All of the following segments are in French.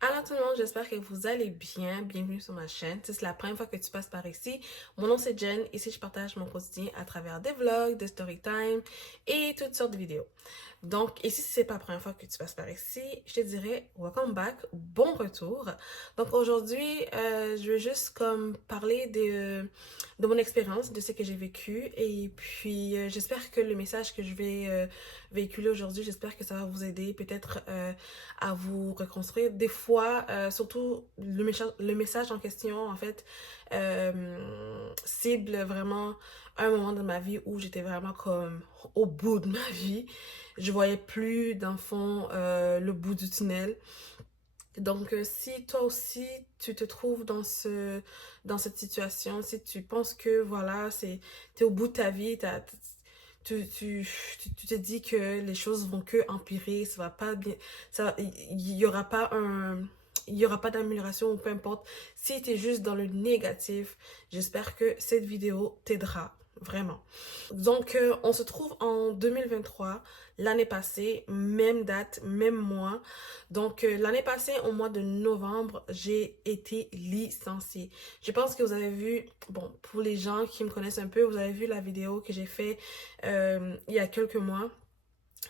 Alors tout le monde, j'espère que vous allez bien. Bienvenue sur ma chaîne. Si c'est la première fois que tu passes par ici, mon nom c'est Jen. Ici, je partage mon quotidien à travers des vlogs, des story time et toutes sortes de vidéos. Donc, ici, si c'est pas la première fois que tu passes par ici, je te dirais welcome back, bon retour. Donc aujourd'hui, je vais juste comme parler de mon expérience, de ce que j'ai vécu et puis j'espère que le message que je vais véhiculer aujourd'hui, j'espère que ça va vous aider peut-être à vous reconstruire. Des fois, surtout le message en question, en fait, cible vraiment un moment de ma vie où j'étais vraiment comme au bout de ma vie. Je voyais plus, dans le fond, le bout du tunnel. Donc, si toi aussi, tu te trouves dans cette situation, si tu penses que, voilà, t'es au bout de ta vie, tu te dis que les choses vont que empirer, ça va pas bien, il y aura pas il y aura pas d'amélioration ou peu importe. Si tu es juste dans le négatif, j'espère que cette vidéo t'aidera, vraiment. Donc, on se trouve en 2023, l'année passée, même date, même mois. Donc, l'année passée, au mois de novembre, j'ai été licenciée. Je pense que vous avez vu, bon, pour les gens qui me connaissent un peu, vous avez vu la vidéo que j'ai fait il y a quelques mois.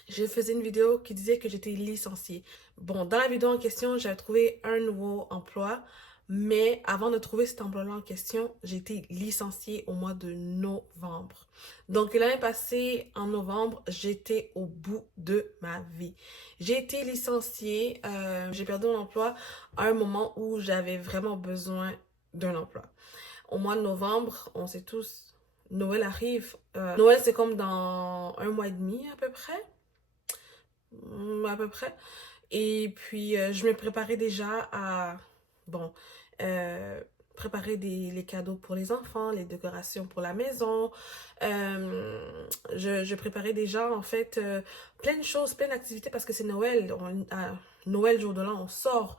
Je faisais une vidéo qui disait que j'étais licenciée. Bon, dans la vidéo en question, j'avais trouvé un nouveau emploi, mais avant de trouver cet emploi-là en question, j'ai été licenciée au mois de novembre. Donc l'année passée, en novembre, j'étais au bout de ma vie. J'ai été licenciée, j'ai perdu mon emploi à un moment où j'avais vraiment besoin d'un emploi. Au mois de novembre, on sait tous, Noël arrive. Noël, c'est comme dans un mois et demi à peu près. À peu près. Et puis, je me préparais déjà à, bon, euh, préparer les cadeaux pour les enfants, les décorations pour la maison. Je préparais déjà, en fait, plein de choses, plein d'activités parce que c'est Noël. À Noël, jour de l'an, on sort,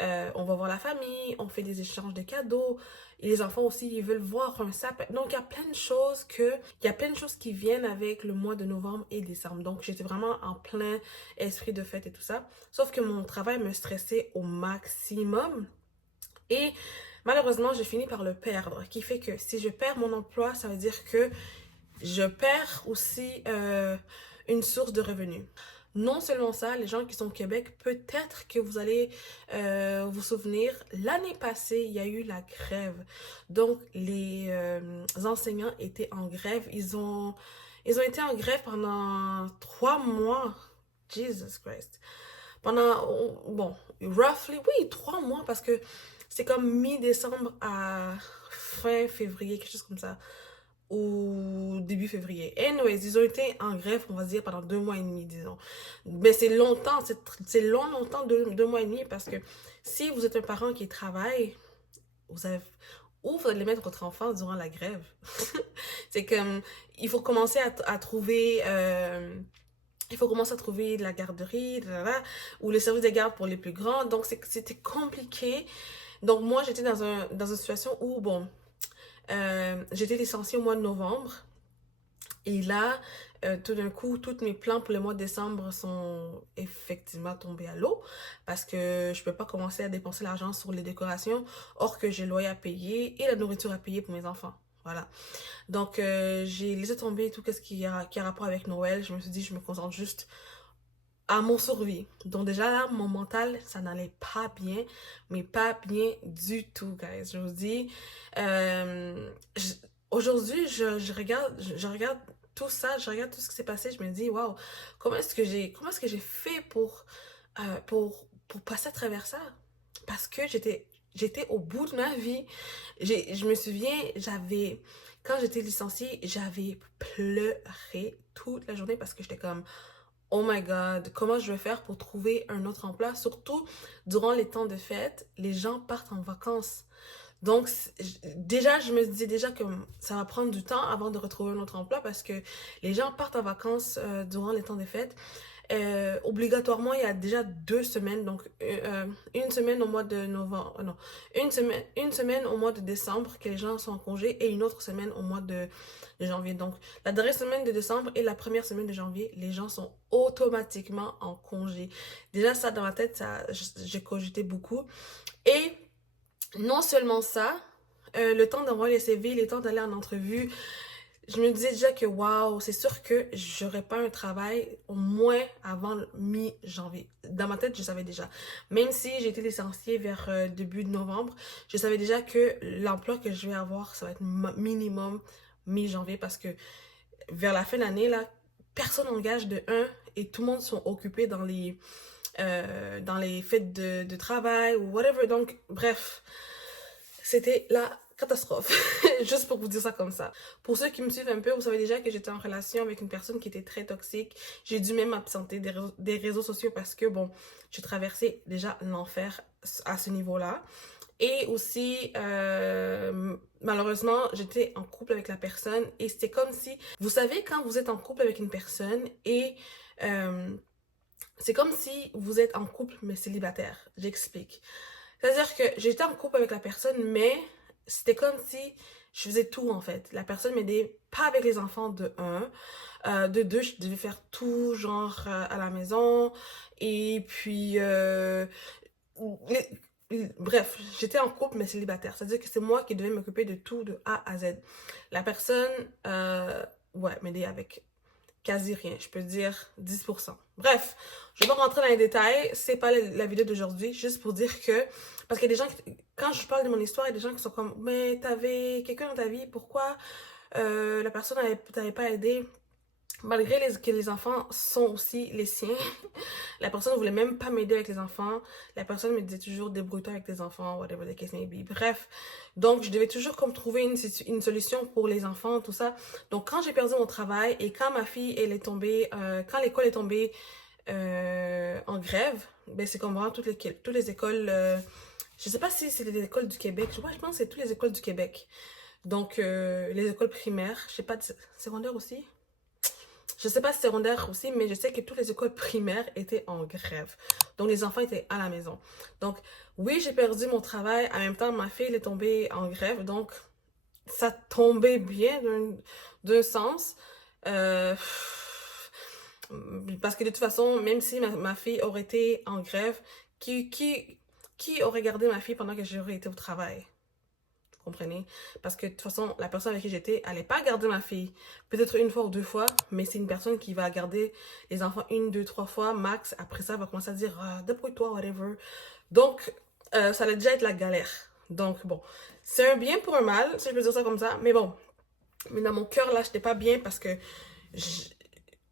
on va voir la famille, on fait des échanges de cadeaux. Et les enfants aussi, ils veulent voir un sapin. Donc, il y a plein de choses qui viennent avec le mois de novembre et décembre. Donc, j'étais vraiment en plein esprit de fête et tout ça. Sauf que mon travail me stressait au maximum. Et malheureusement, j'ai fini par le perdre. Qui fait que si je perds mon emploi, ça veut dire que je perds aussi une source de revenus. Non seulement ça, les gens qui sont au Québec, peut-être que vous allez vous souvenir, l'année passée, il y a eu la grève. Donc, les enseignants étaient en grève. Ils ont été en grève pendant 3 mois. Jesus Christ. Bon, roughly, oui, 3 mois parce que c'est comme mi-décembre à fin février, quelque chose comme ça ou début février. Anyways, ils ont été en grève, on va dire, pendant 2 mois et demi, disons. Mais c'est longtemps, c'est longtemps, 2 mois et demi, parce que si vous êtes un parent qui travaille, vous avez, où vous allez mettre votre enfant durant la grève? C'est comme, il faut commencer à trouver, il faut commencer à trouver de la garderie, ou le service de garde pour les plus grands. Donc, c'était compliqué. Donc, moi, j'étais dans une situation où, bon, j'ai été licenciée au mois de novembre. Et là, tout d'un coup, tous mes plans pour le mois de décembre sont effectivement tombés à l'eau parce que je peux pas commencer à dépenser l'argent sur les décorations, or que j'ai le loyer à payer et la nourriture à payer pour mes enfants. Voilà. Donc, j'ai laissé tomber tout ce qui a rapport avec Noël. Je me suis dit, je me concentre juste à mon survie. Donc déjà là, mon mental, ça n'allait pas bien, mais pas bien du tout, guys. Je vous dis, aujourd'hui, je regarde tout ça, je regarde tout ce qui s'est passé, je me dis, waouh, comment est-ce que j'ai fait pour passer à travers ça? Parce que j'étais au bout de ma vie. Je me souviens, quand j'étais licenciée, j'avais pleuré toute la journée parce que j'étais comme, oh my God, comment je vais faire pour trouver un autre emploi? Surtout durant les temps de fête, les gens partent en vacances. Donc, déjà, je me disais déjà que ça va prendre du temps avant de retrouver un autre emploi parce que les gens partent en vacances durant les temps des fêtes. obligatoirement, il y a déjà 2 semaines, donc une semaine au mois de novembre, non, une semaine au mois de décembre que les gens sont en congé et une autre semaine au mois de janvier. Donc, la dernière semaine de décembre et la première semaine de janvier, les gens sont automatiquement en congé. Déjà, ça, dans ma tête, ça, j'ai cogité beaucoup. Et non seulement ça, le temps d'envoyer les CV, le temps d'aller en entrevue, je me disais déjà que waouh, c'est sûr que j'aurais pas un travail au moins avant le mi-janvier. Dans ma tête, je savais déjà. Même si j'ai été licenciée vers début de novembre, je savais déjà que l'emploi que je vais avoir, ça va être minimum mi-janvier parce que vers la fin de l'année, là, personne n'engage de un et tout le monde sont occupés dans les fêtes de travail ou whatever. Donc, bref, c'était la catastrophe. Juste pour vous dire ça comme ça. Pour ceux qui me suivent un peu, vous savez déjà que j'étais en relation avec une personne qui était très toxique. J'ai dû même m'absenter des réseaux sociaux parce que, bon, je traversais déjà l'enfer à ce niveau-là. Et aussi, malheureusement, j'étais en couple avec la personne et c'était comme si, vous savez, quand vous êtes en couple avec une personne et c'est comme si vous êtes en couple mais célibataire. J'explique. C'est-à-dire que j'étais en couple avec la personne, mais c'était comme si je faisais tout en fait. La personne m'aidait pas avec les enfants de un. De deux, je devais faire tout genre à la maison. Et puis, bref, j'étais en couple mais célibataire. C'est-à-dire que c'est moi qui devais m'occuper de tout de A à Z. La personne, ouais, m'aidait avec quasi rien, je peux dire 10%. Bref, je vais pas rentrer dans les détails, c'est pas la vidéo d'aujourd'hui, juste pour dire que, parce qu'il y a des gens, quand je parle de mon histoire, il y a des gens qui sont comme, mais t'avais quelqu'un dans ta vie, pourquoi la personne t'avait pas aidé? Malgré que les enfants sont aussi les siens, la personne ne voulait même pas m'aider avec les enfants. La personne me disait toujours débrouille-toi avec tes enfants, whatever the case may be. Bref, donc je devais toujours comme trouver une solution pour les enfants, tout ça. Donc quand j'ai perdu mon travail et quand ma fille elle est tombée, quand l'école est tombée en grève, ben c'est comme vraiment toutes les écoles. Je sais pas si c'est les écoles du Québec. Je pense que c'est toutes les écoles du Québec. Donc les écoles primaires, je sais pas, secondaire aussi. Je sais pas si secondaire aussi, mais je sais que toutes les écoles primaires étaient en grève. Donc, les enfants étaient à la maison. Donc, oui, j'ai perdu mon travail. En même temps, ma fille, elle est tombée en grève. Donc, ça tombait bien d'un sens. Euh, parce que de toute façon, même si ma fille aurait été en grève, qui aurait gardé ma fille pendant que j'aurais été au travail? Comprenez? Parce que de toute façon, la personne avec qui j'étais allait pas garder ma fille. Peut-être une fois ou deux fois, mais c'est une personne qui va garder les enfants une, deux, trois fois max. Après ça, elle va commencer à dire débrouille-toi, whatever. Donc, ça allait déjà être la galère. Donc, bon, c'est un bien pour un mal, si je peux dire ça comme ça. Mais bon, mais dans mon cœur, là, j'étais pas bien parce que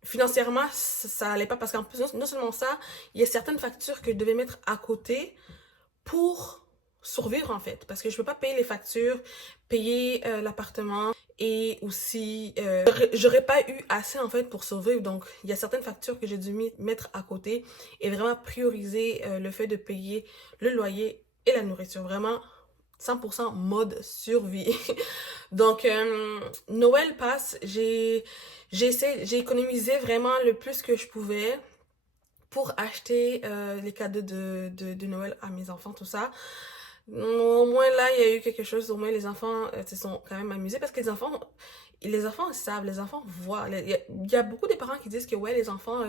financièrement, ça allait pas. Parce qu'en plus, non seulement ça, il y a certaines factures que je devais mettre à côté pour survivre en fait parce que je peux pas payer les factures, payer l'appartement et aussi j'aurais pas eu assez en fait pour survivre. Donc il y a certaines factures que j'ai dû mettre à côté et vraiment prioriser le fait de payer le loyer et la nourriture, vraiment 100% mode survie. Donc Noël passe, j'ai économisé vraiment le plus que je pouvais pour acheter les cadeaux de Noël à mes enfants, tout ça. Au moins là, il y a eu quelque chose. Au moins, les enfants se sont quand même amusés parce que les enfants savent, les enfants voient. Il y a beaucoup de parents qui disent que ouais, les enfants,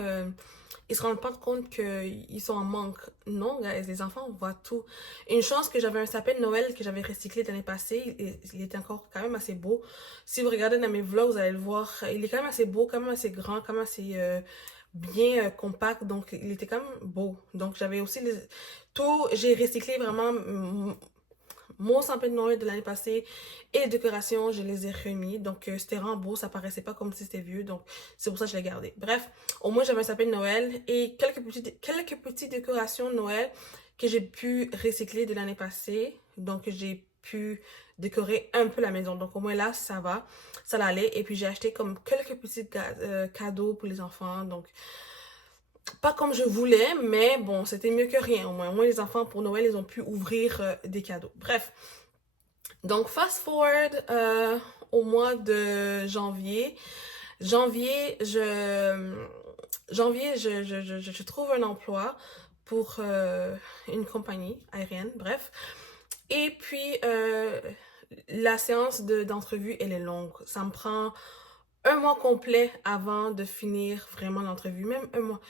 ils se rendent pas compte qu'ils sont en manque. Non, guys, les enfants voient tout. Une chance que j'avais un sapin de Noël que j'avais recyclé l'année passée. Il était encore quand même assez beau. Si vous regardez dans mes vlogs, vous allez le voir. Il est quand même assez beau, quand même assez grand, quand même assez bien compact. Donc, il était quand même beau. Donc, j'avais aussi tout. J'ai recyclé vraiment mon sapin de Noël de l'année passée et les décorations, je les ai remis. Donc, c'était vraiment beau, ça paraissait pas comme si c'était vieux. Donc, c'est pour ça que je l'ai gardé. Bref, au moins, j'avais un sapin de Noël et quelques petites décorations de Noël que j'ai pu recycler de l'année passée. Donc, j'ai pu décorer un peu la maison. Donc, au moins là, ça va. Ça l'allait. Et puis, j'ai acheté comme quelques petits cadeaux pour les enfants. Donc, pas comme je voulais, mais bon, c'était mieux que rien. Au moins les enfants, pour Noël, ils ont pu ouvrir des cadeaux. Bref. Donc, fast forward au mois de janvier. Janvier, janvier, je trouve un emploi pour une compagnie aérienne, bref. Et puis, la séance d'entrevue, elle est longue. Ça me prend un mois complet avant de finir vraiment l'entrevue. Même un mois.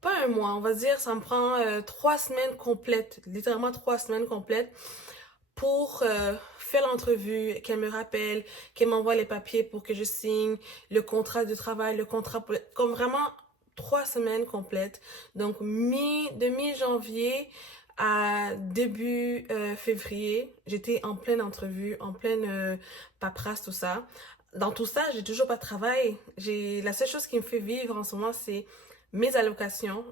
Pas un mois, on va dire, ça me prend 3 semaines complètes, littéralement 3 semaines complètes pour faire l'entrevue, qu'elle me rappelle, qu'elle m'envoie les papiers pour que je signe, le contrat de travail, le contrat pour... Comme vraiment 3 semaines complètes. Donc, de mi-janvier à début février, j'étais en pleine entrevue, en pleine paperasse, tout ça. Dans tout ça, j'ai toujours pas de travail. La seule chose qui me fait vivre en ce moment, c'est mes allocations.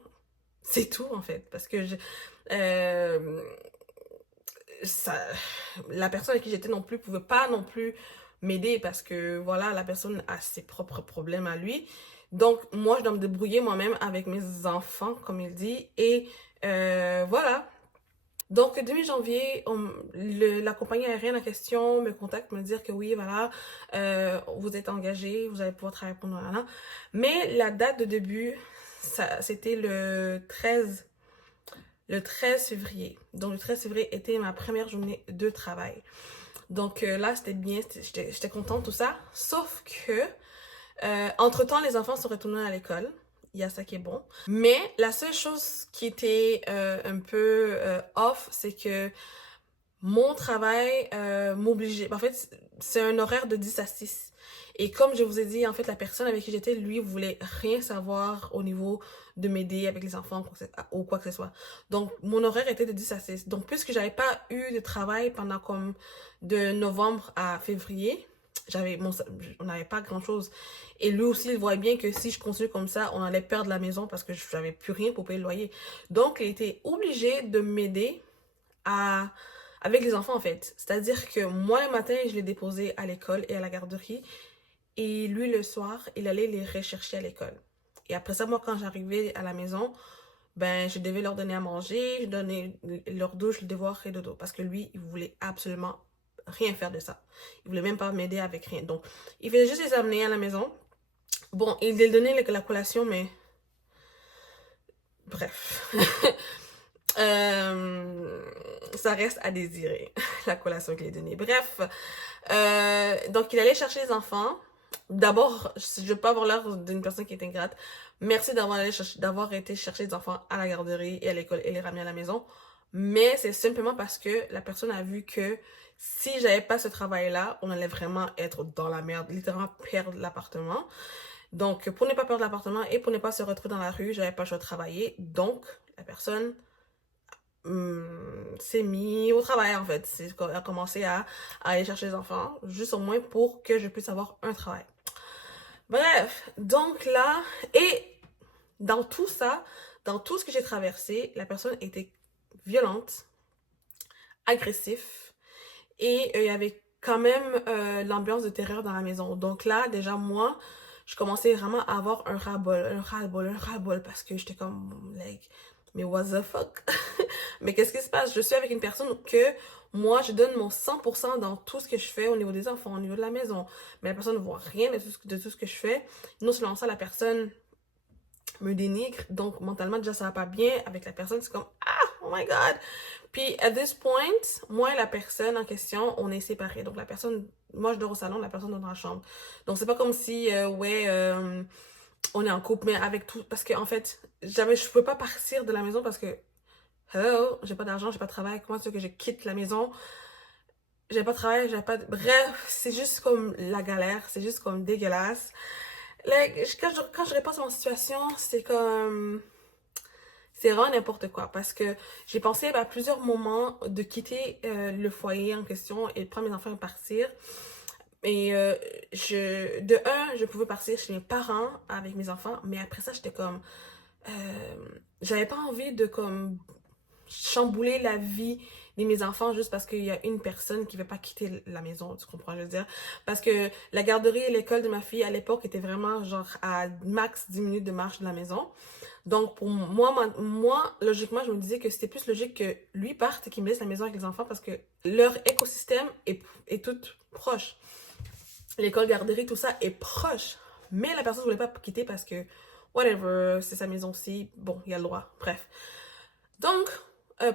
C'est tout, en fait. Parce que euh, ça, la personne avec qui j'étais non plus pouvait pas non plus m'aider parce que voilà, la personne a ses propres problèmes à lui. Donc, moi, je dois me débrouiller moi-même avec mes enfants, comme il dit. Et voilà. Donc, début janvier, la compagnie aérienne en question me contacte, me dire que oui, voilà, vous êtes engagé, vous allez pouvoir travailler pour nous, là. Mais la date de début, c'était le 13 février. Donc, le 13 février était ma première journée de travail. Donc là, c'était bien, j'étais contente, tout ça. Sauf que, entre-temps, les enfants sont retournés à l'école. Il y a ça qui est bon. Mais la seule chose qui était un peu off, c'est que mon travail m'obligeait. En fait, c'est un horaire de 10 à 6. Et comme je vous ai dit, en fait, la personne avec qui j'étais, lui, voulait rien savoir au niveau de m'aider avec les enfants ou quoi que ce soit. Donc, mon horaire était de 10 à 6. Donc, puisque j'avais pas eu de travail pendant comme de novembre à février, on n'avait pas grand-chose. Et lui aussi, il voyait bien que si je continue comme ça, on allait perdre la maison parce que je n'avais plus rien pour payer le loyer. Donc, il était obligé de m'aider à avec les enfants en fait. C'est-à-dire que moi le matin, je les déposais à l'école et à la garderie et lui le soir, il allait les rechercher à l'école. Et après ça, moi quand j'arrivais à la maison, ben je devais leur donner à manger, je donnais leur douche, le devoir et dodo parce que lui, il voulait absolument rien faire de ça. Il voulait même pas m'aider avec rien. Donc, il faisait juste les amener à la maison. Bon, il lui donnait la collation, mais bref. Ça reste à désirer, la collation qu'il a donnée. Bref, donc il allait chercher les enfants. D'abord, je ne veux pas avoir l'air d'une personne qui est ingrate. Merci d'avoir été chercher les enfants à la garderie et à l'école et les ramener à la maison. Mais c'est simplement parce que la personne a vu que si j'avais pas ce travail-là, on allait vraiment être dans la merde, littéralement perdre l'appartement. Donc, pour ne pas perdre l'appartement et pour ne pas se retrouver dans la rue, j'avais pas le choix de travailler. Donc, la personne s'est mis au travail en fait. Elle a commencé à aller chercher les enfants, juste au moins pour que je puisse avoir un travail. Bref, donc là, et dans tout ça, dans tout ce que j'ai traversé, la personne était violente, agressive, et il y avait quand même l'ambiance de terreur dans la maison. Donc là, déjà moi, je commençais vraiment à avoir un ras-le-bol, parce que j'étais comme, like, mais what the fuck? Mais qu'est-ce qui se passe? Je suis avec une personne que moi, je donne mon 100% dans tout ce que je fais au niveau des enfants, au niveau de la maison. Mais la personne ne voit rien de tout ce que je fais. Non seulement ça, la personne me dénigre. Donc, mentalement, déjà, ça va pas bien avec la personne. C'est comme, ah, oh my God. Puis, at this point, moi et la personne en question, on est séparés. Donc, la personne, moi, je dors au salon, la personne dort dans la chambre. Donc, c'est pas comme si, on est en couple, mais avec tout. Parce que, en fait, je pouvais pas partir de la maison parce que, hello, j'ai pas d'argent, j'ai pas de travail. Comment tu veux que je quitte la maison? J'ai pas de travail, j'ai pas de... Bref, c'est juste comme la galère, c'est juste comme dégueulasse. Like, quand je repense à mon situation, c'est comme... C'est vraiment n'importe quoi parce que j'ai pensé à plusieurs moments de quitter le foyer en question et de prendre mes enfants et partir. Et je pouvais partir chez mes parents avec mes enfants, mais après ça, j'étais comme... j'avais pas envie de comme chambouler la vie de mes enfants juste parce qu'il y a une personne qui veut pas quitter la maison, tu comprends, je veux dire. Parce que la garderie et l'école de ma fille à l'époque étaient vraiment genre à max 10 minutes de marche de la maison. Donc pour moi, logiquement, je me disais que c'était plus logique que lui parte et qu'il me laisse la maison avec les enfants parce que leur écosystème est tout proche. L'école, garderie, tout ça est proche. Mais la personne ne voulait pas quitter parce que whatever, c'est sa maison aussi, bon, il a le droit, bref. Donc,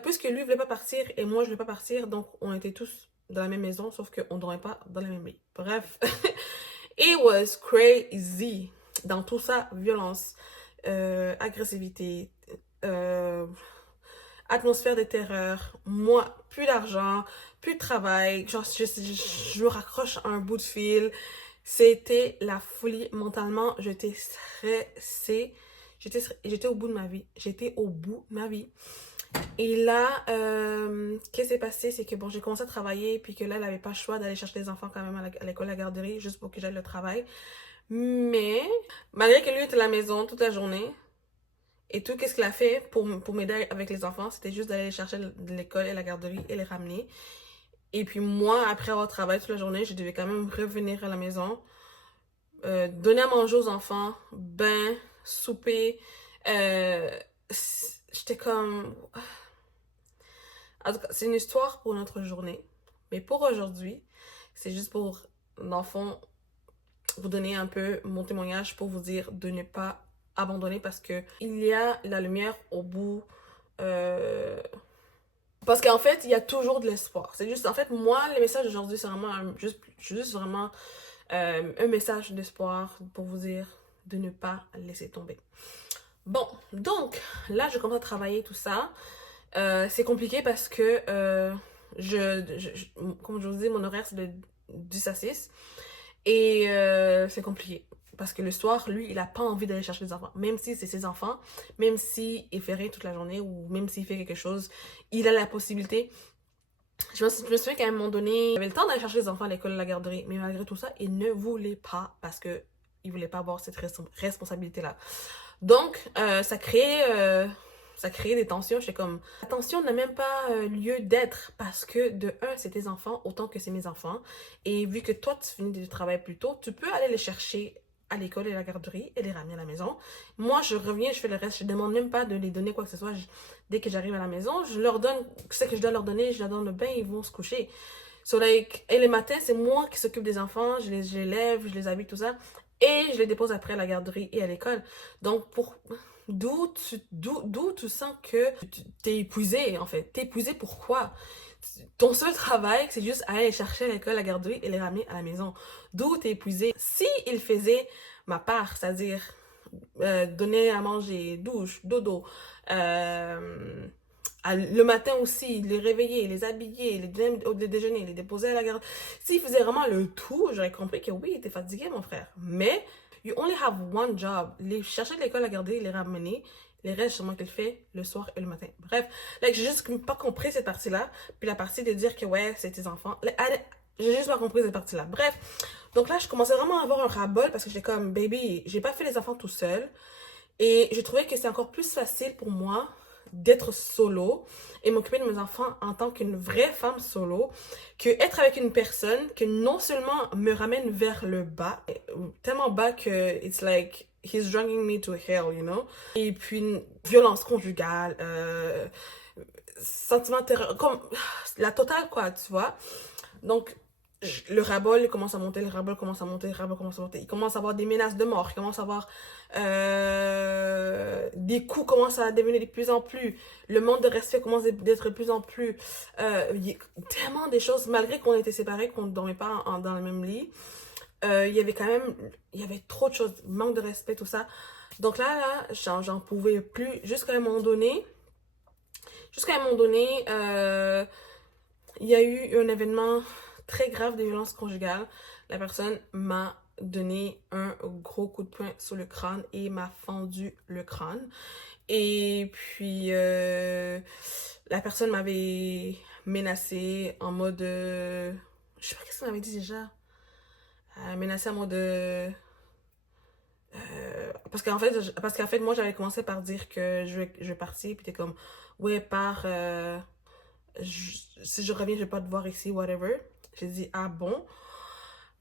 puisque lui voulait pas partir et moi je voulais pas partir, donc on était tous dans la même maison, sauf qu'on dormait pas dans la même lit. Bref, it was crazy. Dans tout ça, violence, agressivité, euh, atmosphère de terreur, moi, plus d'argent, plus de travail, genre je me raccroche à un bout de fil. C'était la folie mentalement, j'étais stressée, j'étais au bout de ma vie, j'étais au bout de ma vie. Et là, qu'est-ce qui s'est passé, c'est que bon, j'ai commencé à travailler, puis que là, elle avait pas le choix d'aller chercher les enfants quand même à l'école, à la garderie, juste pour que j'aille le travail. Mais, malgré que lui était à la maison toute la journée, et tout, qu'est-ce qu'il a fait pour m'aider avec les enfants, c'était juste d'aller les chercher de l'école et la garderie et les ramener. Et puis moi, après avoir travaillé toute la journée, je devais quand même revenir à la maison, donner à manger aux enfants, bain, souper. Euh, J'étais comme... En tout cas, c'est une histoire pour notre journée. Mais pour aujourd'hui, c'est juste pour, dans le fond, vous donner un peu mon témoignage pour vous dire de ne pas abandonner parce que il y a la lumière au bout. Parce qu'en fait, il y a toujours de l'espoir. C'est juste, en fait, moi, le message d'aujourd'hui, c'est vraiment juste vraiment un message d'espoir pour vous dire de ne pas laisser tomber. Bon, donc, là, je commence à travailler tout ça. C'est compliqué parce que, comme je vous dis, mon horaire, c'est de 10 à 6. Et c'est compliqué. Parce que le soir, lui, il a pas envie d'aller chercher les enfants. Même si c'est ses enfants, même s'il fait rien toute la journée ou même s'il fait quelque chose, il a la possibilité. Je me souviens qu'à un moment donné, il avait le temps d'aller chercher les enfants à l'école, à la garderie, mais malgré tout ça, il ne voulait pas parce que il voulait pas avoir cette responsabilité-là. Donc, ça crée des tensions. J'étais comme, la tension n'a même pas lieu d'être parce que de un, c'est tes enfants autant que c'est mes enfants. Et vu que toi, tu finis du travail plus tôt, tu peux aller les chercher à l'école et à la garderie et les ramener à la maison. Moi, je reviens, je fais le reste. Je demande même pas de les donner quoi que ce soit. Dès que j'arrive à la maison, je leur donne ce que je dois leur donner, je leur donne le bain, ils vont se coucher. So, like, et les matins, c'est moi qui s'occupe des enfants, je les lève, je les habille, tout ça. Et je les dépose après à la garderie et à l'école. Donc, d'où tu sens que tu t'es épuisé, en fait. T'es épuisé pourquoi? Ton seul travail, c'est juste aller les chercher à l'école, à la garderie et les ramener à la maison. D'où t'es épuisé. Si il faisait ma part, c'est-à-dire donner à manger, douche, dodo, le matin aussi, les réveiller, les habiller, les donner au déjeuner, les déposer à la garde. S'il faisait vraiment le tout, j'aurais compris que oui, il était fatigué, mon frère. Mais, you only have one job. Les chercher de l'école à la garder, les ramener. Les restes, c'est moi qui le fais le soir et le matin. Bref, là, j'ai juste pas compris cette partie-là. Puis la partie de dire que ouais, c'est tes enfants. J'ai juste pas compris cette partie-là. Bref, donc là, je commençais vraiment à avoir un ras-bol parce que j'étais comme, baby, j'ai pas fait les enfants tout seul. Et je trouvais que c'est encore plus facile pour moi d'être solo et m'occuper de mes enfants en tant qu'une vraie femme solo que être avec une personne que non seulement me ramène vers le bas, tellement bas que it's like he's dragging me to hell, you know. Et puis violence conjugale, sentiment terreur, comme la totale quoi, tu vois. Donc le ras-bol commence à monter, le ras-bol commence à monter, le ras-bol commence à monter. Il commence à avoir des menaces de mort, il commence à avoir des coups commencent à devenir de plus en plus. Le manque de respect commence d'être de plus en plus. Tellement des choses, malgré qu'on était séparés, qu'on ne dormait pas dans le même lit. Il y avait quand même, il y avait trop de choses, manque de respect, tout ça. Donc là, j'en pouvais plus. Jusqu'à un moment donné, il y a eu un événement très grave de violence conjugale. La personne m'a donné un gros coup de poing sur le crâne et m'a fendu le crâne. Et puis, la personne m'avait menacée en mode... je sais pas qu'est-ce qu'elle m'avait dit déjà. Menacée en mode... parce qu'en fait, moi, j'avais commencé par dire que je vais partir. Puis t'es comme, ouais, pars... si je reviens, je vais pas te voir ici, whatever. J'ai dit, ah bon?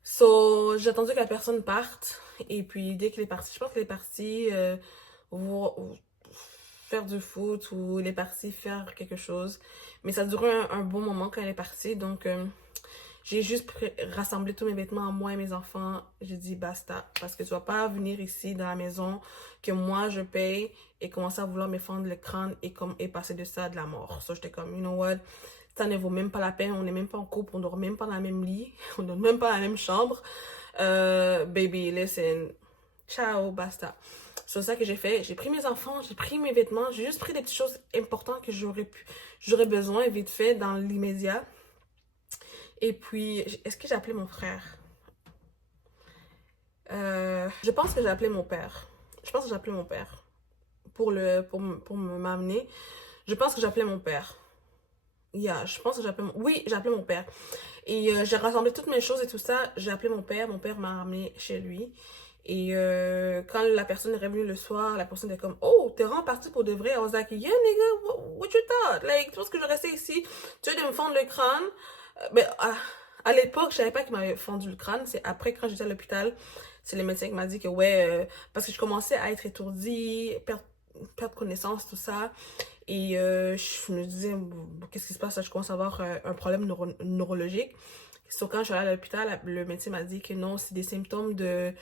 So, j'ai attendu que la personne parte. Et puis, dès qu'elle est partie, je pense qu'elle est partie faire du foot ou elle est partie faire quelque chose. Mais ça a duré un bon moment quand elle est partie. Donc, J'ai juste rassemblé tous mes vêtements, moi et mes enfants. J'ai dit basta. Parce que tu vas pas venir ici dans la maison que moi je paye et commencer à vouloir me fendre le crâne et passer de ça à de la mort. So, j'étais comme, you know what? Ça ne vaut même pas la peine. On n'est même pas en couple. On dort même pas dans la même lit. On dort même pas dans la même chambre. Baby, listen. Ciao, basta. C'est ça que j'ai fait. J'ai pris mes enfants, j'ai pris mes vêtements. J'ai juste pris des petites choses importantes que j'aurais besoin vite fait dans l'immédiat. Et puis, est-ce que j'ai appelé mon frère? Je pense que j'ai appelé mon père. Je pense que j'ai appelé mon père pour m'amener. Je pense que j'ai appelé mon père. Yeah, je pense que j'ai appelé Oui, j'ai appelé mon père. Et j'ai rassemblé toutes mes choses et tout ça. J'ai appelé mon père. Mon père m'a ramené chez lui. Et quand la personne est revenue le soir, la personne était comme, oh, t'es vraiment parti pour de vrai. I was like, yeah, nigga, what you thought? Like, tu penses que je restais ici? Tu veux de me fendre le crâne? Mais à l'époque, je savais pas qu'il m'avait fendu le crâne. C'est après, quand j'étais à l'hôpital, c'est le médecin qui m'a dit que, ouais, parce que je commençais à être étourdie, perdre connaissance, tout ça. Et je me disais, qu'est-ce qui se passe là? Je commence à avoir un problème neurologique. Sauf quand je suis allée à l'hôpital, le médecin m'a dit que non, c'est des symptômes de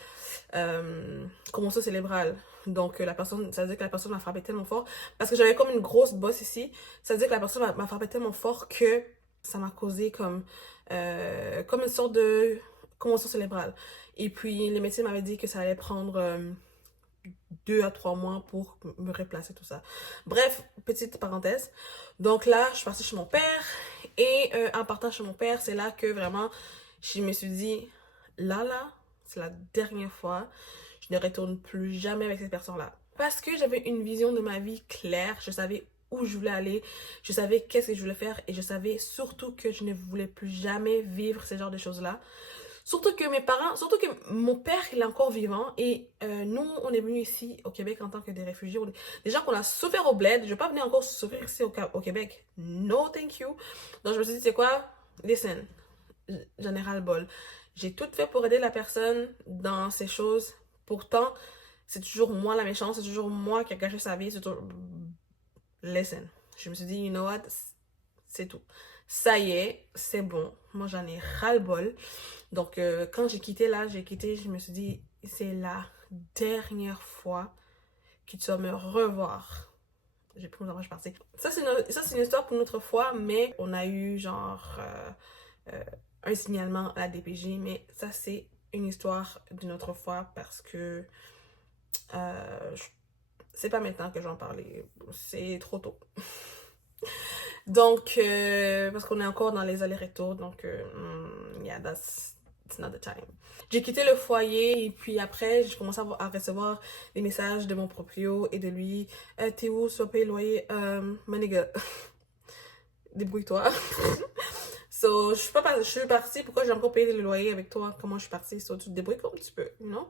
commotion cérébrale. Donc, ça veut dire que la personne m'a frappé tellement fort. Parce que j'avais comme une grosse bosse ici. Ça veut dire que la personne m'a frappé tellement fort que ça m'a causé comme une sorte de commotion cérébrale. Et puis, le médecin m'avait dit que ça allait prendre 2 à 3 mois pour me replacer tout ça. Bref, petite parenthèse. Donc là, je suis partie chez mon père. Et en partant chez mon père, c'est là que vraiment, je me suis dit, là, c'est la dernière fois. Je ne retourne plus jamais avec cette personne-là. Parce que j'avais une vision de ma vie claire. Je savais où je voulais aller. Je savais qu'est-ce que je voulais faire. Et je savais surtout que je ne voulais plus jamais vivre ce genre de choses-là. Surtout que mon père, il est encore vivant et nous, on est venus ici au Québec en tant que des réfugiés. Des gens qu'on a souffert au bled. Je ne vais pas venir encore souffrir ici au Québec. No, thank you. Donc, je me suis dit, c'est quoi? Listen, j'en ai ras-le-bol. J'ai tout fait pour aider la personne dans ces choses. Pourtant, c'est toujours moi la méchante. C'est toujours moi qui a gâché sa vie. C'est toujours... Listen. Je me suis dit, you know what? C'est tout. Ça y est, c'est bon. Moi, j'en ai ras-le-bol. Donc, quand j'ai quitté, je me suis dit, c'est la dernière fois que tu vas me revoir. J'ai pris mon enfant, je suis partie. Ça, c'est une histoire pour une autre fois, mais on a eu genre un signalement à la DPJ, mais ça, c'est une histoire d'une autre fois parce que c'est pas maintenant que j'en parlais. C'est trop tôt. Donc, parce qu'on est encore dans les allers-retours, donc, yeah, it's not the time. J'ai quitté le foyer et puis après, j'ai commencé à recevoir des messages de mon proprio et de lui. T'es où, tu vas payer le loyer? My nigga, débrouille-toi. So, je suis partie, pourquoi j'ai encore payé le loyer avec toi? Comment je suis partie? So, tu te débrouilles comme tu peux, you know?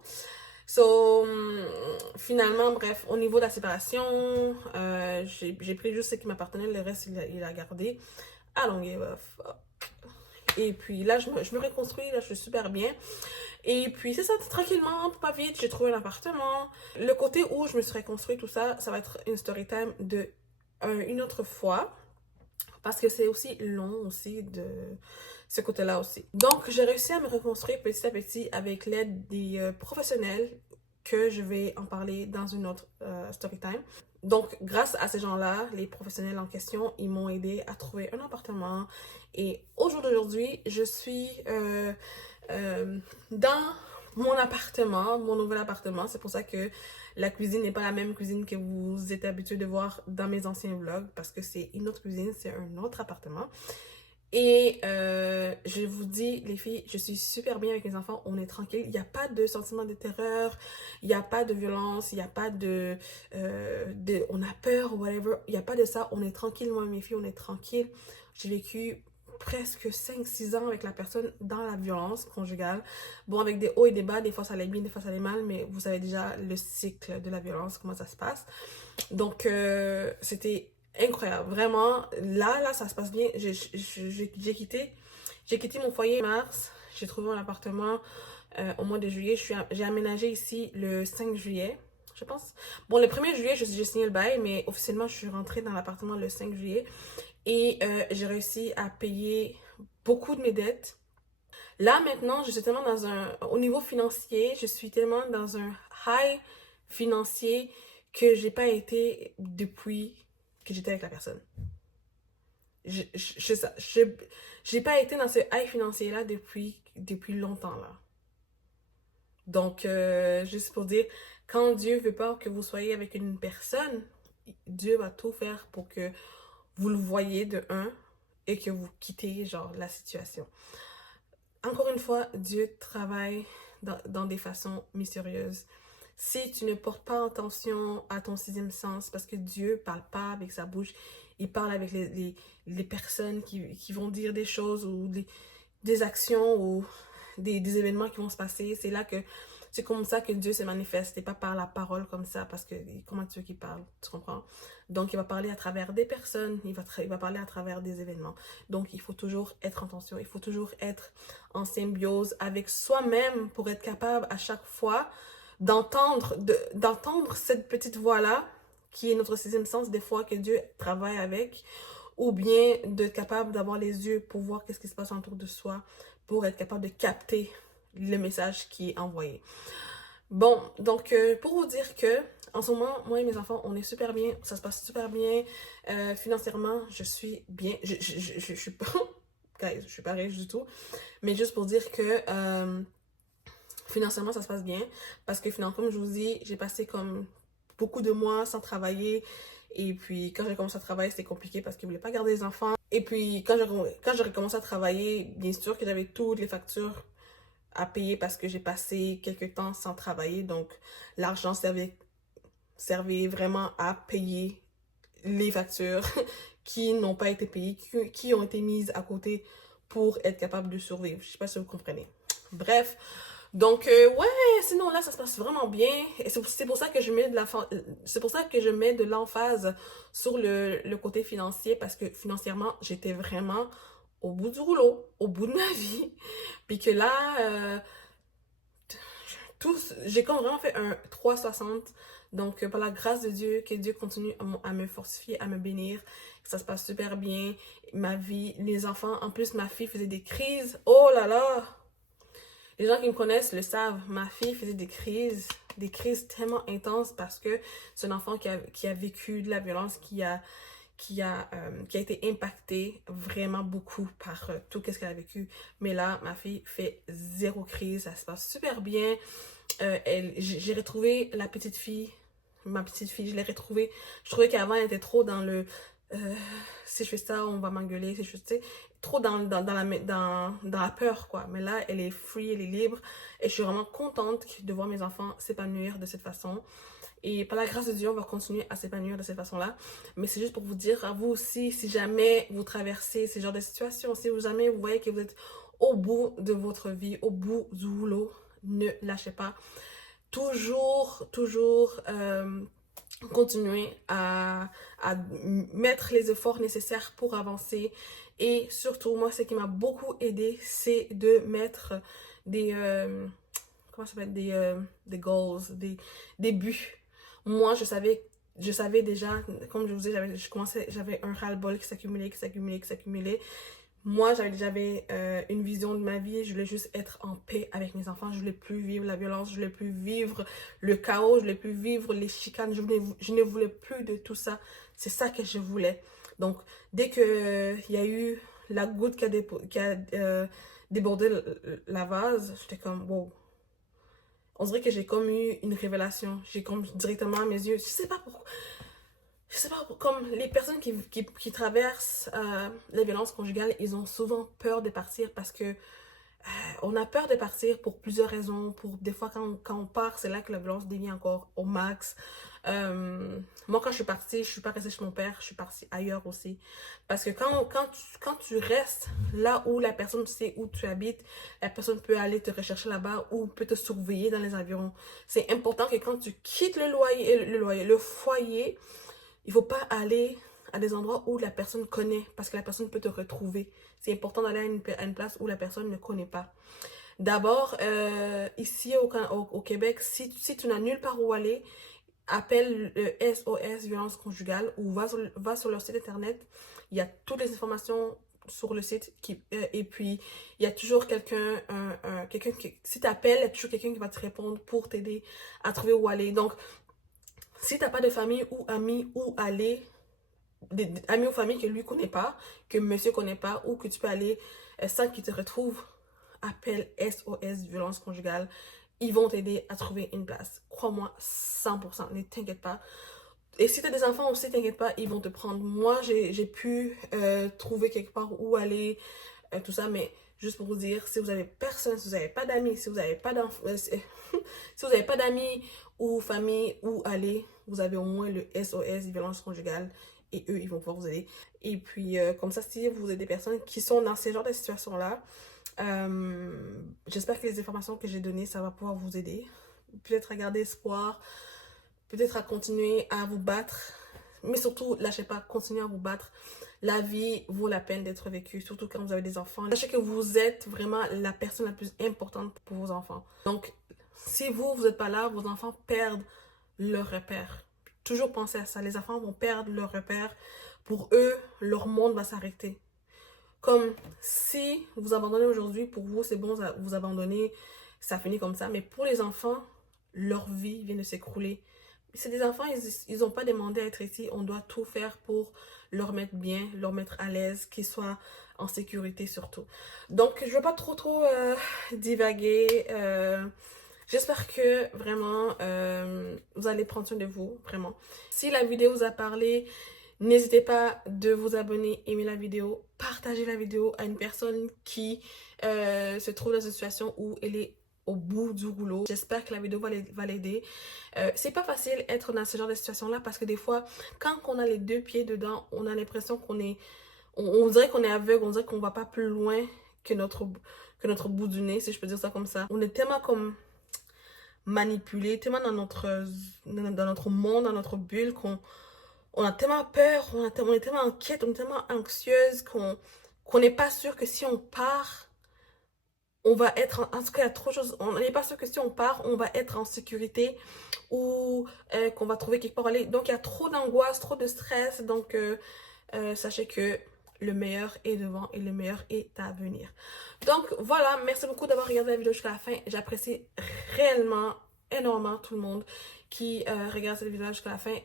So, finalement, bref, au niveau de la séparation, j'ai pris juste ce qui m'appartenait, le reste, il a gardé. I don't give a fuck. Et puis là, je me reconstruis, là, je suis super bien. Et puis, c'est ça, tranquillement, pas vite, j'ai trouvé un appartement. Le côté où je me suis reconstruit, tout ça, ça va être une story time de une autre fois. Parce que c'est aussi long aussi de ce côté-là aussi. Donc, j'ai réussi à me reconstruire petit à petit avec l'aide des professionnels que je vais en parler dans une autre story time. Donc, grâce à ces gens-là, les professionnels en question, ils m'ont aidé à trouver un appartement. Et au jour d'aujourd'hui, je suis dans mon appartement, mon nouvel appartement. C'est pour ça que la cuisine n'est pas la même cuisine que vous êtes habitué de voir dans mes anciens vlogs parce que c'est une autre cuisine, c'est un autre appartement. Et je vous dis, les filles, je suis super bien avec mes enfants, on est tranquille, il n'y a pas de sentiment de terreur, il n'y a pas de violence, il n'y a pas on a peur ou whatever, il n'y a pas de ça, on est tranquille, moi et mes filles, on est tranquille. J'ai vécu presque 5-6 ans avec la personne dans la violence conjugale. Bon, avec des hauts et des bas, des fois ça allait bien, des fois ça allait mal, mais vous savez déjà le cycle de la violence, comment ça se passe. Donc, c'était incroyable. Vraiment, là, ça se passe bien. J'ai quitté mon foyer en mars. J'ai trouvé un appartement au mois de juillet. J'ai aménagé ici le 5 juillet, je pense. Bon, le 1er juillet, j'ai signé le bail, mais officiellement, je suis rentrée dans l'appartement le 5 juillet. Et j'ai réussi à payer beaucoup de mes dettes. Là, maintenant, je suis tellement au niveau financier, je suis tellement dans un high financier que j'ai pas été depuis que j'étais avec la personne. J'ai pas été dans ce high financier-là depuis longtemps, là. Donc, juste pour dire, quand Dieu veut pas que vous soyez avec une personne, Dieu va tout faire pour que vous le voyez de un et que vous quittez, genre, la situation. Encore une fois, Dieu travaille dans des façons mystérieuses. Si tu ne portes pas attention à ton sixième sens, parce que Dieu parle pas avec sa bouche, il parle avec les personnes qui vont dire des choses ou des actions ou des événements qui vont se passer. C'est là que c'est comme ça que Dieu se manifeste et pas par la parole comme ça, parce que comment tu veux qu'il parle, tu comprends? Donc il va parler à travers des personnes, il va parler à travers des événements. Donc il faut toujours être en tension, il faut toujours être en symbiose avec soi-même pour être capable à chaque fois d'entendre cette petite voix-là qui est notre sixième sens, des fois que Dieu travaille avec, ou bien d'être capable d'avoir les yeux pour voir qu'est-ce qui se passe autour de soi, pour être capable de capter le message qui est envoyé. Bon, donc pour vous dire que en ce moment, moi et mes enfants, on est super bien, ça se passe super bien. Financièrement, je suis bien. Je suis pas, guys, je suis pas riche du tout, mais juste pour dire que financièrement, ça se passe bien, parce que finalement, comme je vous dis, j'ai passé comme beaucoup de mois sans travailler. Et puis, quand j'ai commencé à travailler, c'était compliqué parce qu'ils ne voulaient pas garder les enfants. Et puis, quand j'ai recommencé à travailler, bien sûr que j'avais toutes les factures à payer parce que j'ai passé quelques temps sans travailler. Donc, l'argent servait vraiment à payer les factures qui n'ont pas été payées, qui ont été mises à côté pour être capable de survivre. Je ne sais pas si vous comprenez. Bref, donc ouais, sinon là ça se passe vraiment bien. Et c'est pour ça que je mets de l'emphase sur le côté financier parce que financièrement j'étais vraiment au bout du rouleau, au bout de ma vie. Puis que là, j'ai comme vraiment fait un 360. Donc, par la grâce de Dieu, que Dieu continue à me fortifier, à me bénir. Ça se passe super bien. Ma vie, les enfants, en plus, ma fille faisait des crises. Oh là là! Les gens qui me connaissent le savent. Ma fille faisait des crises tellement intenses parce que c'est un enfant qui a vécu de la violence, qui a été impacté vraiment beaucoup par tout ce qu'elle a vécu. Mais là, ma fille fait zéro crise, ça se passe super bien. J'ai retrouvé ma petite fille, je l'ai retrouvée. Je trouvais qu'avant, elle était trop dans le si je fais ça, on va m'engueuler, si je fais, tu sais, trop dans la peur, quoi. Mais là, elle est free, elle est libre. Et je suis vraiment contente de voir mes enfants s'épanouir de cette façon. Et par la grâce de Dieu, on va continuer à s'épanouir de cette façon-là. Mais c'est juste pour vous dire à vous aussi, si jamais vous traversez ce genre de situation, si jamais vous voyez que vous êtes au bout de votre vie, au bout du rouleau, ne lâchez pas. Toujours continuer à mettre les efforts nécessaires pour avancer. Et surtout, moi, ce qui m'a beaucoup aidé, c'est de mettre des... comment ça s'appelle? Des goals, des buts. Moi, je savais déjà, comme je vous disais, j'avais un ras-le-bol qui s'accumulait. Moi, j'avais une vision de ma vie. Je voulais juste être en paix avec mes enfants. Je voulais plus vivre la violence. Je voulais plus vivre le chaos. Je voulais plus vivre les chicanes. Je ne voulais plus de tout ça. C'est ça que je voulais. Donc, dès que il y a eu la goutte qui a débordé la vase, j'étais comme, wow. On dirait que j'ai comme eu une révélation. J'ai comme directement à mes yeux. Je sais pas, comme les personnes qui traversent la violence conjugale, ils ont souvent peur de partir parce que on a peur de partir pour plusieurs raisons. Pour des fois, quand on part, c'est là que la violence devient encore au max. Moi, quand je suis pas restée chez mon père, je suis partie ailleurs aussi. Parce que quand tu restes là où la personne sait où tu habites, la personne peut aller te rechercher là-bas ou peut te surveiller dans les environs. C'est important que quand tu quittes le foyer, il faut pas aller à des endroits où la personne connaît parce que la personne peut te retrouver. C'est important d'aller à une place où la personne ne connaît pas. D'abord, ici au Québec, si tu n'as nulle part où aller, appelle le SOS violence conjugale ou va sur leur site internet. Il y a toutes les informations sur le site et puis il y a toujours quelqu'un qui, si tu appelles, il y a toujours quelqu'un qui va te répondre pour t'aider à trouver où aller. Donc, si tu n'as pas de famille ou amis où aller, des amis ou famille que lui connaît pas, que monsieur connaît pas, ou que tu peux aller sans qu'il te retrouve, appelle SOS violence conjugale. Ils vont t'aider à trouver une place. Crois-moi, 100%, ne t'inquiète pas. Et si tu as des enfants aussi, t'inquiète pas, ils vont te prendre. Moi, j'ai pu trouver quelque part où aller, tout ça, mais juste pour vous dire, si vous avez personne, si vous n'avez pas d'amis, si vous n'avez pas d'enfants, si vous n'avez pas d'amis ou famille où aller, vous avez au moins le SOS, violence conjugale, et eux, ils vont pouvoir vous aider. Et puis, comme ça, si vous êtes des personnes qui sont dans ce genre de situation-là, j'espère que les informations que j'ai données, ça va pouvoir vous aider. Peut-être à garder espoir, peut-être à continuer à vous battre, mais surtout, lâchez pas, continuez à vous battre. La vie vaut la peine d'être vécue, surtout quand vous avez des enfants. Sachez que vous êtes vraiment la personne la plus importante pour vos enfants. Donc, si vous n'êtes pas là, vos enfants perdent leur repère. Toujours pensez à ça, les enfants vont perdre leur repère. Pour eux, leur monde va s'arrêter. Comme si vous abandonnez aujourd'hui, pour vous, c'est bon, vous abandonnez, ça finit comme ça. Mais pour les enfants, leur vie vient de s'écrouler. C'est des enfants, ils n'ont pas demandé à être ici. On doit tout faire pour leur mettre bien, leur mettre à l'aise, qu'ils soient en sécurité surtout. Donc, je ne veux pas trop divaguer. J'espère que vraiment, vous allez prendre soin de vous, vraiment. Si la vidéo vous a parlé, n'hésitez pas de vous abonner, aimer la vidéo, partager la vidéo à une personne qui se trouve dans une situation où elle est au bout du rouleau. J'espère que la vidéo va l'aider. C'est pas facile d'être dans ce genre de situation-là parce que des fois, quand on a les deux pieds dedans, on a l'impression qu'on est... On dirait qu'on est aveugle, on dirait qu'on va pas plus loin que notre bout du nez, si je peux dire ça comme ça. On est tellement comme manipulé, tellement dans notre monde, dans notre bulle, qu'on a tellement peur, on est tellement inquiète, on est tellement anxieuse qu'on n'est pas sûr que si on part, on va être, en tout cas, il y a trop de choses, on n'est pas sûr que si on part, on va être en sécurité ou qu'on va trouver quelque part aller. Donc, il y a trop d'angoisse, trop de stress. Donc, sachez que le meilleur est devant et le meilleur est à venir. Donc, voilà. Merci beaucoup d'avoir regardé la vidéo jusqu'à la fin. J'apprécie réellement, énormément tout le monde qui regarde cette vidéo jusqu'à la fin.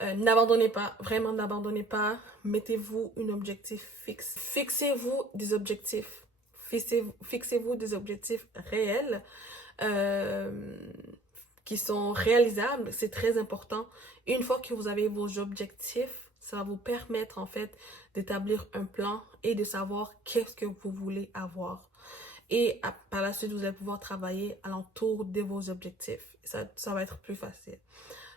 N'abandonnez pas, vraiment n'abandonnez pas. Mettez-vous un objectif fixe. Fixez-vous des objectifs. Fixez-vous des objectifs réels qui sont réalisables. C'est très important. Une fois que vous avez vos objectifs, ça va vous permettre en fait d'établir un plan et de savoir qu'est-ce que vous voulez avoir. Et par la suite, vous allez pouvoir travailler alentour de vos objectifs. Ça va être plus facile.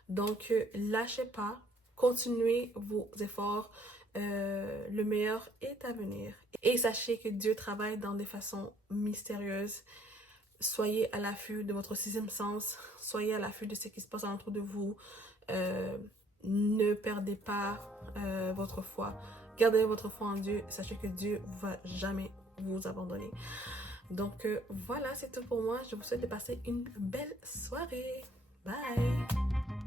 Donc, lâchez pas, continuez vos efforts, le meilleur est à venir. Et sachez que Dieu travaille dans des façons mystérieuses. Soyez à l'affût de votre sixième sens, soyez à l'affût de ce qui se passe autour de vous. Ne perdez pas votre foi, gardez votre foi en Dieu. Sachez que Dieu ne va jamais vous abandonner. Donc, voilà, c'est tout pour moi. Je vous souhaite de passer une belle soirée. Bye!